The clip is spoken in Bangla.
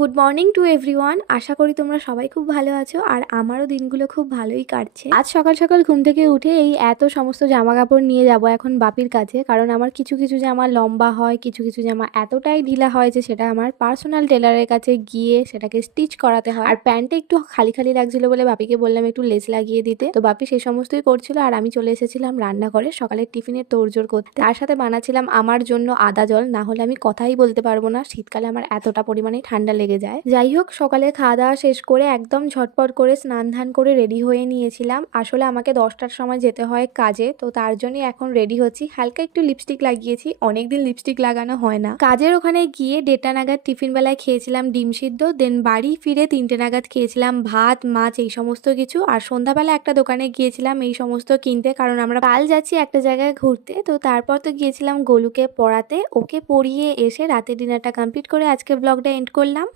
Good morning to everyone. আশা করি তোমরা সবাই খুব ভালো আছো আর আমারও দিনগুলো খুব ভালোই কাটছে। আজ সকাল সকাল ঘুম থেকে উঠে এই এত সমস্ত জামা কাপড় নিয়ে যাব এখন বাপির কাছে, কারণ আমার কিছু কিছু জামা লম্বা হয়, কিছু কিছু জামা এতটাই ঢিলা হয় যে সেটা আমার পার্সোনাল টেলারের কাছে গিয়ে সেটাকে স্টিচ করাতে হয়। আর প্যান্টটা একটু খালি খালি লাগছিল বলে বাপিকে বললাম একটু লেস লাগিয়ে দিতে। তো বাপি সেই সমস্তই করছিল আর আমি চলে এসেছিলাম রান্নাঘরে সকালের টিফিনের তোড়জোড় করতে। তার সাথে বানাচ্ছিলাম আমার জন্য আদা জল, না হলে আমি কথাই বলতে পারব না। শীতকালে আমার এতটা পরিমাণে ঠান্ডা লেগে যায়। যাই হোক সকালে খাওয়া দাওয়া শেষ করে একদম ঝটপট করে স্নান ধান করে রেডি হয়ে নিয়েছিলাম। আসলে আমাকে দশটার সময় যেতে হয় কাজে, তো তার জন্যই এখন রেডি হচ্ছি। হালকা একটু লিপস্টিক লাগিয়েছি, অনেকদিন লিপস্টিক লাগানো হয় না। কাজের ওখানে গিয়ে দেড়টা নাগাদ টিফিন বেলায় খেয়েছিলাম ডিম সিদ্ধ, দেন বাড়ি ফিরে তিনটে নাগাদ খেয়েছিলাম ভাত, মাছ, এই সমস্ত কিছু। আর সন্ধ্যাবেলা একটা দোকানে গিয়েছিলাম এই সমস্ত কিনতে, কারণ আমরা কাল যাচ্ছি একটা জায়গায় ঘুরতে। তো তারপর তো গিয়েছিলাম গোলুকে পড়াতে। ওকে পড়িয়ে এসে রাতে ডিনারটা কমপ্লিট করে আজকে ব্লগটা এন্ড করলাম।